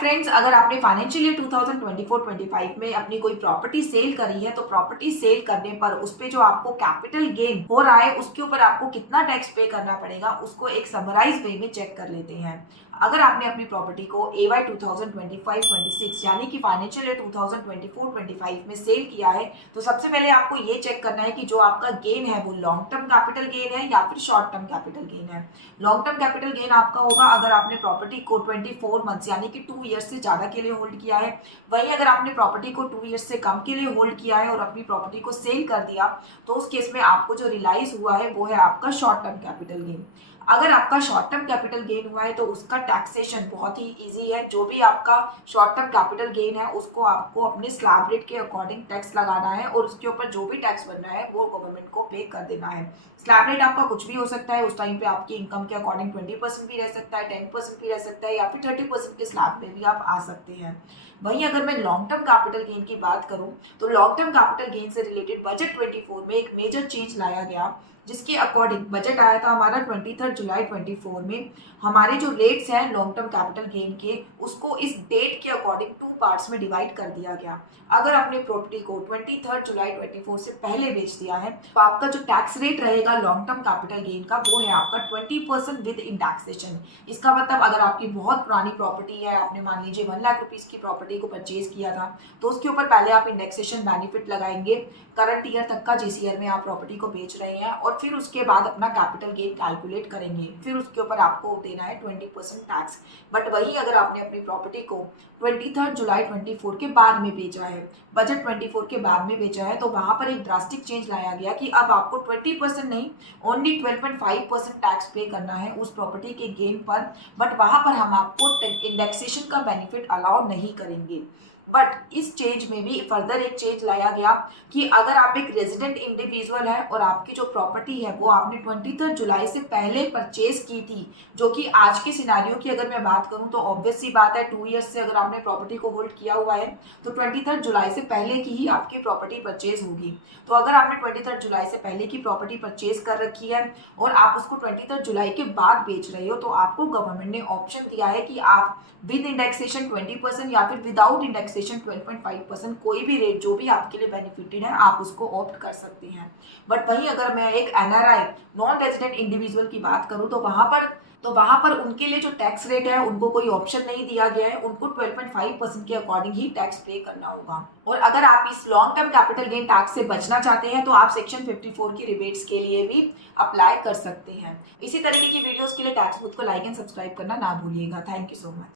Friends, अगर आपने financial year 2024-25 में अपनी कोई प्रॉपर्टी सेल करी है तो प्रॉपर्टी सेल करने पर उस पे जो आपको कैपिटल गेन हो रहा है उसके ऊपर आपको कितना टैक्स पे करना पड़ेगा उसको एक समराइज वे में चेक कर लेते हैं। अगर आपने अपनी प्रॉपर्टी को AY 2025-26 यानी कि फाइनेंशियल ईयर 2024-25 में सेल किया है तो सबसे पहले आपको ये चेक करना है कि जो आपका गेन है वो लॉन्ग टर्म कैपिटल गेन है या फिर शॉर्ट टर्म कैपिटल गेन है। लॉन्ग टर्म कैपिटल गेन आपका होगा अगर आपने प्रॉपर्टी को 24 मंथ्स यानी कि 2 ईयर्स से ज़्यादा के लिए होल्ड किया है। वहीं अगर आपने प्रॉपर्टी को 2 ईयर्स से कम के लिए होल्ड किया है और अपनी प्रॉपर्टी को सेल कर दिया तो उस केस में आपको जो रियलाइज हुआ है वो है आपका शॉर्ट टर्म कैपिटल गेन। अगर आपका शॉर्ट टर्म कैपिटल गेन हुआ है तो उसका टैक्सेशन बहुत ही इजी है। जो भी आपका शॉर्ट टर्म कैपिटल गेन है उसको आपको अपने स्लैब रेट के अकॉर्डिंग टैक्स लगाना है और उसके ऊपर जो भी टैक्स बनना है वो गवर्नमेंट को पे कर देना है। स्लैब रेट आपका कुछ भी हो सकता है, उस टाइम पे आपकी इनकम के अकॉर्डिंग 20% भी रह सकता है, 10% भी रह सकता है या फिर 30% के स्लैब में भी आप आ सकते हैं। वहीं अगर मैं लॉन्ग टर्म कैपिटल गेन की बात करूं तो लॉन्ग टर्म कैपिटल गेन से रिलेटेड बजट 24 में एक मेजर चेंज लाया गया जिसके अकॉर्डिंग बजट आया था हमारा 23 जुलाई 24 में। हमारे जो रेट्स हैं लॉन्ग टर्म कैपिटल गेन के उसको इस डेट के अकॉर्डिंग 2 पार्ट्स में डिवाइड कर दिया गया। अगर आपने प्रॉपर्टी को 23 जुलाई 24 से पहले बेच दिया है तो आपका जो टैक्स रेट रहेगा लॉन्ग टर्म कैपिटल गेन का वो है आपका 20% विद इंडेक्सेशन। इसका मतलब अगर आपकी बहुत पुरानी प्रॉपर्टी है, आपने मान लीजिए 1 लाख रुपीज की प्रॉपर्टी को परचेज किया था तो उसके ऊपर पहले आप इंडेक्सेशन बेनिफिट लगाएंगे करंट ईयर तक का जिस ईयर में आप प्रॉपर्टी को बेच रहे हैं और फिर उसके बाद अपना कैपिटल गेन कैलकुलेट करेंगे, फिर उसके ऊपर आपको देना है 20% टैक्स। बट वही अगर आपने अपनी प्रॉपर्टी को 23 जुलाई 24 के बाद में बेचा है, बजट 24 के बाद में बेचा है तो वहां पर एक ड्रास्टिक चेंज लाया गया कि अब आपको 20% नहीं ओनली 12.5% टैक्स पे करना है उस प्रॉपर्टी के गेन पर। बट वहां पर हम आपको इंडेक्सेशन का बेनिफिट अलाउ नहीं करेंगे। बट इस चेंज में भी फर्दर एक चेंज लाया गया कि अगर आप एक रेजिडेंट इंडिविजुअल है और आपकी जो प्रॉपर्टी है वो आपने 23 जुलाई से पहले परचेज की थी, जो कि आज के सिनारियो की अगर मैं बात करूं तो ऑब्वियस सी बात है 2 ईयर्स से अगर आपने प्रॉपर्टी को होल्ड किया हुआ है तो 23 जुलाई से पहले की ही आपकी प्रॉपर्टी परचेज होगी। तो अगर आपने 23 जुलाई से पहले की प्रॉपर्टी परचेज कर रखी है और आप उसको 23 जुलाई के बाद बेच रहे हो तो आपको गवर्नमेंट ने ऑप्शन दिया है कि आप विद इंडेक्सेशन 20% या फिर विदाउट इंडेक्सेशन 12.5% कोई भी रेट जो भी आपके लिए बेनिफिटेड है आप उसको ऑप्ट कर सकते हैं। बट वहीं अगर मैं एक NRI नॉन रेजिडेंट इंडिविजुअल की बात करूं तो वहां पर उनके लिए जो टैक्स रेट है उनको कोई ऑप्शन नहीं दिया गया है, उनको 12.5% के अकॉर्डिंग ही टैक्स पे करना होगा। और अगर आप इस long term capital gain tax से बचना चाहते हैं तो आप सेक्शन 54 की रिबेट्स के लिए भी अप्लाई कर सकते हैं। इसी तरीके की वीडियोस के लिए टैक्स बुक को लाइक एंड सब्सक्राइब करना ना भूलिएगा। Thank you so much.